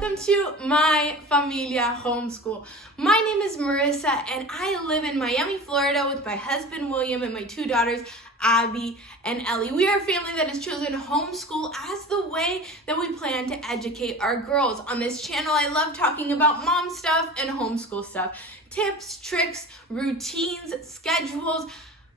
welcome to my familia homeschool. My name is Marissa and I live in Miami, Florida with my husband William and my two daughters Abby and Ellie. We are a family that has chosen homeschool as the way that we plan to educate our girls. On this channel, I love talking about mom stuff and homeschool stuff. Tips, tricks, routines, schedules,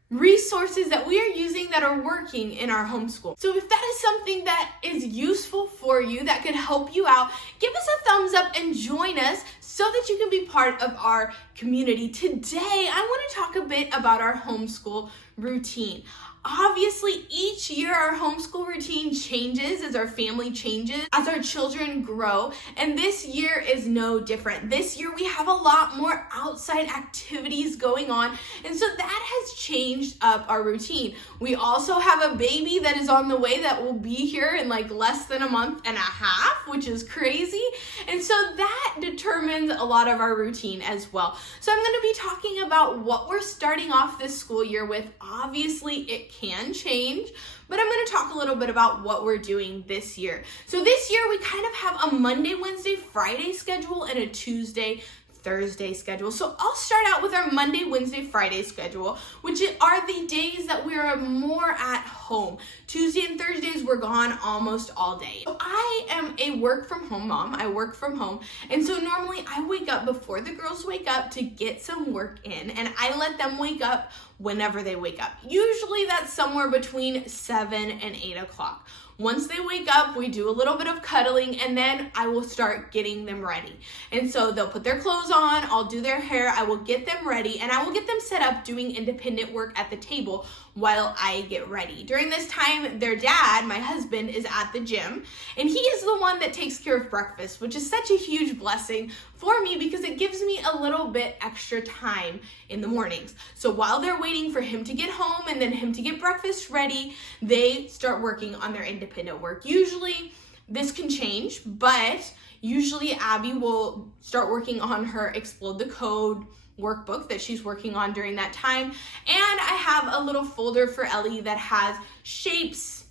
resources that we are using that are working in our homeschool. So if that is something that is useful for you, that could help you out, give us a thumbs up and join us so that you can be part of our community. Today, I want to talk a bit about our homeschool routine. Obviously, each year our homeschool routine changes as our family changes, as our children grow, and this year is no different. This year we have a lot more outside activities going on, and so that has changed up our routine. We also have a baby that is on the way that will be here in like less than a month and a half, which is crazy, and so that determines a lot of our routine as well. So I'm going to be talking about what we're starting off this school year with. Obviously, it can change, but I'm going to talk a little bit about what we're doing this year. So this year we kind of have a Monday, Wednesday, Friday schedule and a Tuesday, Thursday schedule. So I'll start out with our Monday, Wednesday, Friday schedule, which are the days that we are more at home. Tuesday and Thursdays, we're gone almost all day. So I am a work from home mom. I work from home. And so normally I wake up before the girls wake up to get some work in, and I let them wake up whenever they wake up. Usually that's somewhere between 7 and 8 o'clock. Once they wake up, we do a little bit of cuddling, and then I will start getting them ready. And so they'll put their clothes on, I'll do their hair, I will get them ready, and I will get them set up doing independent work at the table while I get ready. During this time, their dad, my husband, is at the gym, and he is the one that takes care of breakfast, which is such a huge blessing for me because it gives me a little bit extra time in the mornings. So while they're waiting for him to get home and then him to get breakfast ready, they start working on their independent work. Usually this can change, but usually Abby will start working on her Explode the Code workbook that she's working on during that time. And I have a little folder for Ellie that has shapes,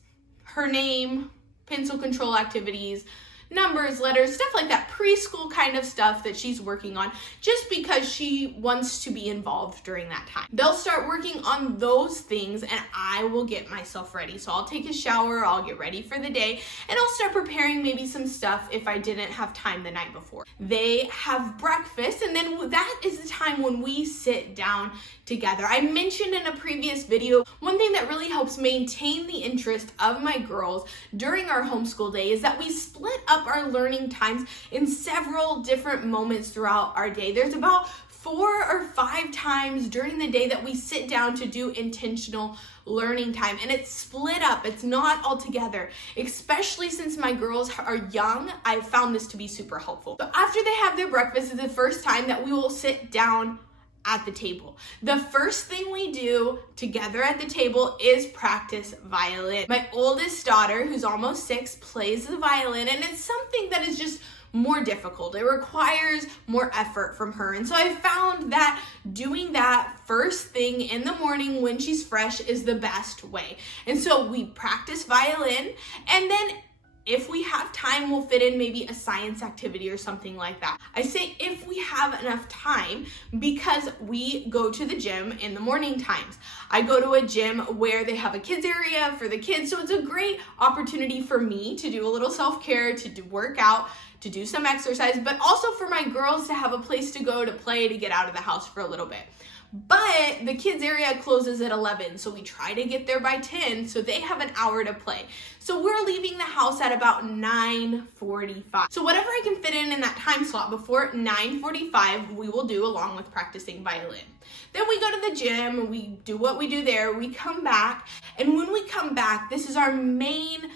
her name, pencil control activities, numbers, letters, stuff like that, preschool kind of stuff that she's working on just because she wants to be involved during that time. They'll start working on those things and I will get myself ready. So I'll take a shower, I'll get ready for the day, and I'll start preparing maybe some stuff if I didn't have time the night before. They have breakfast, and then that is the time when we sit down together. I mentioned in a previous video, one thing that really helps maintain the interest of my girls during our homeschool day is that we split up our learning times in several different moments throughout our day. There's about 4 or 5 times during the day that we sit down to do intentional learning time, and it's split up. It's not all together. Especially since my girls are young, I found this to be super helpful. So after they have their breakfast is the first time that we will sit down at the table. The first thing we do together at the table is practice violin. My oldest daughter, who's almost 6, plays the violin, and it's something that is just more difficult. It requires more effort from her. And so I found that doing that first thing in the morning when she's fresh is the best way. And so we practice violin, and then if we have time, we'll fit in maybe a science activity or something like that. I say if we have enough time because we go to the gym in the morning times. I go to a gym where they have a kids area for the kids, so it's a great opportunity for me to do a little self-care, to work out, to do some exercise, but also for my girls to have a place to go to play, to get out of the house for a little bit. But the kids area closes at 11, so we try to get there by 10, so they have an hour to play. So we're leaving the house at about 9:45. So whatever I can fit in that time slot before 9:45, we will do along with practicing violin. Then we go to the gym, we do what we do there, we come back, and when we come back, this is our main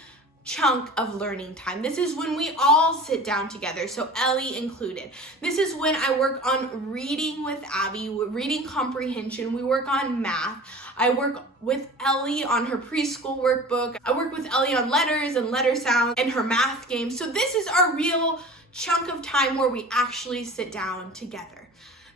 chunk of learning time. This is when we all sit down together, so Ellie included. This is when I work on reading with Abby, reading comprehension. We work on math. I work with Ellie on her preschool workbook. I work with Ellie on letters and letter sounds and her math game. So this is our real chunk of time where we actually sit down together.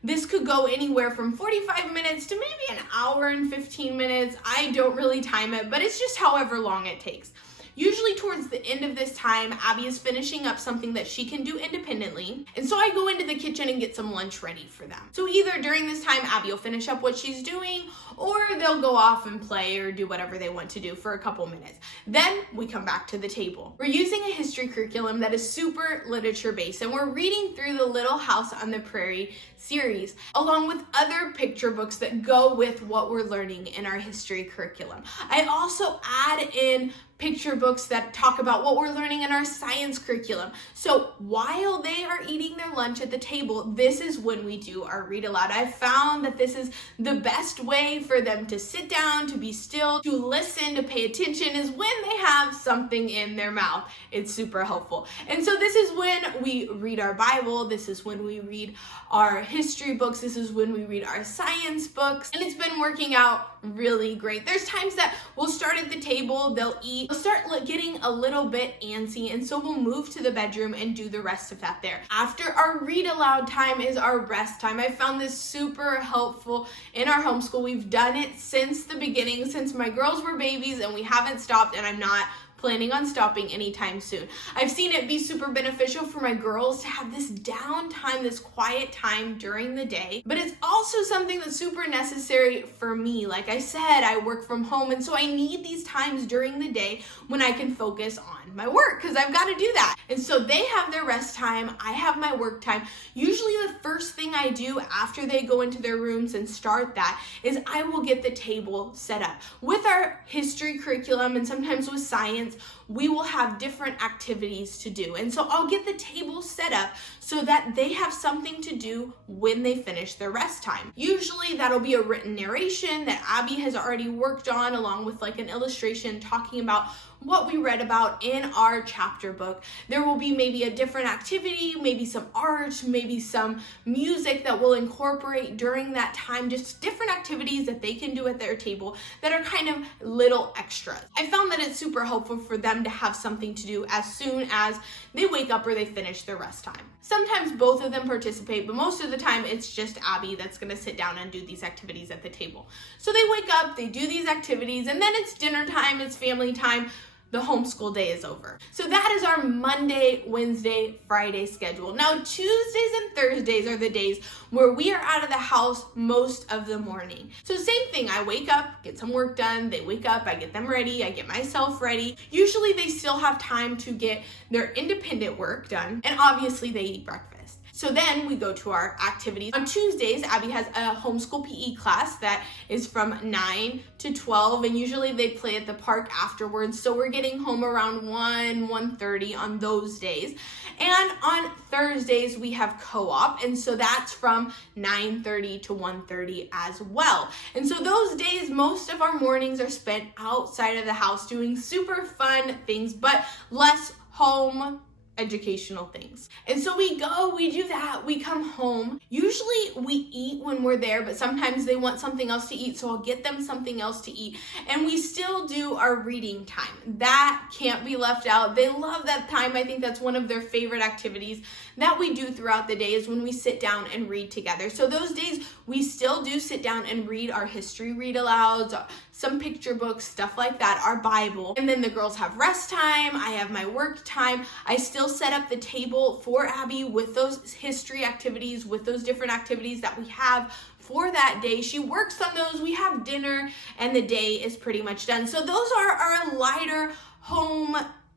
This could go anywhere from 45 minutes to maybe an hour and 15 minutes. I don't really time it, but it's just however long it takes. Usually towards the end of this time, Abby is finishing up something that she can do independently. And so I go into the kitchen and get some lunch ready for them. So either during this time, Abby will finish up what she's doing, or they'll go off and play or do whatever they want to do for a couple minutes. Then we come back to the table. We're using a history curriculum that is super literature based, and we're reading through the Little House on the Prairie series, along with other picture books that go with what we're learning in our history curriculum. I also add in picture books that talk about what we're learning in our science curriculum. So while they are eating their lunch at the table, this is when we do our read aloud. I found that this is the best way for them to sit down, to be still, to listen, to pay attention, is when they have something in their mouth. It's super helpful. And so this is when we read our Bible, this is when we read our history books, this is when we read our science books, and it's been working out really great. There's times that we'll start at the table, they'll eat, we'll start getting a little bit antsy, and so we'll move to the bedroom and do the rest of that there. After our read aloud time is our rest time. I found this super helpful in our homeschool. We've done it since the beginning, since my girls were babies, and we haven't stopped, and I'm not planning on stopping anytime soon. I've seen it be super beneficial for my girls to have this downtime, this quiet time during the day, but it's also something that's super necessary for me. Like I said, I work from home, and so I need these times during the day when I can focus on my work, because I've got to do that. And so they have their rest time, I have my work time. Usually the first thing I do after they go into their rooms and start that is I will get the table set up. With our history curriculum and sometimes with science, we will have different activities to do. And so I'll get the table set up so that they have something to do when they finish their rest time. Usually that'll be a written narration that Abby has already worked on, along with like an illustration talking about what we read about in our chapter book. There will be maybe a different activity, maybe some art, maybe some music that we'll incorporate during that time, just different activities that they can do at their table that are kind of little extras. I found that it's super helpful for them to have something to do as soon as they wake up or they finish their rest time. Sometimes both of them participate, but most of the time it's just Abby that's gonna sit down and do these activities at the table. So they wake up, they do these activities, and then it's dinner time, it's family time. The homeschool day is over. So that is our Monday, Wednesday, Friday schedule. Now, Tuesdays and Thursdays are the days where we are out of the house most of the morning. So same thing, I wake up, get some work done, they wake up, I get them ready, I get myself ready. Usually they still have time to get their independent work done, and obviously they eat breakfast. So then we go to our activities. On Tuesdays, Abby has a homeschool PE class that is from 9 to 12, and usually they play at the park afterwards. So we're getting home around 1:30 on those days. And on Thursdays, we have co-op, and so that's from 9:30 to 1:30 as well. And so those days, most of our mornings are spent outside of the house doing super fun things, but less home educational things. And so we do that, we come home. Usually we eat when we're there, but sometimes they want something else to eat, so I'll get them something else to eat. And we still do our reading time. That can't be left out. They love that time. I think that's one of their favorite activities that we do throughout the day, is when we sit down and read together. So those days we still do sit down and read our history read alouds, some picture books, stuff like that, our Bible. And then the girls have rest time, I have my work time. I still set up the table for Abby with those history activities, with those different activities that we have for that day. She works on those, we have dinner, and the day is pretty much done. So those are our lighter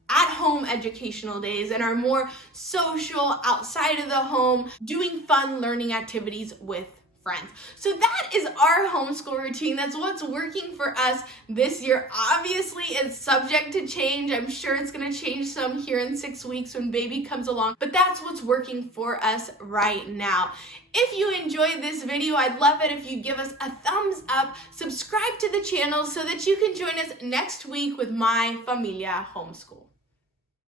at-home educational days, and our more social, outside of the home, doing fun learning activities with friends. So that is our homeschool routine. That's what's working for us this year. Obviously, it's subject to change. I'm sure it's going to change some here in 6 weeks when baby comes along, but that's what's working for us right now. If you enjoyed this video, I'd love it if you give us a thumbs up, subscribe to the channel so that you can join us next week with My Familia Homeschool.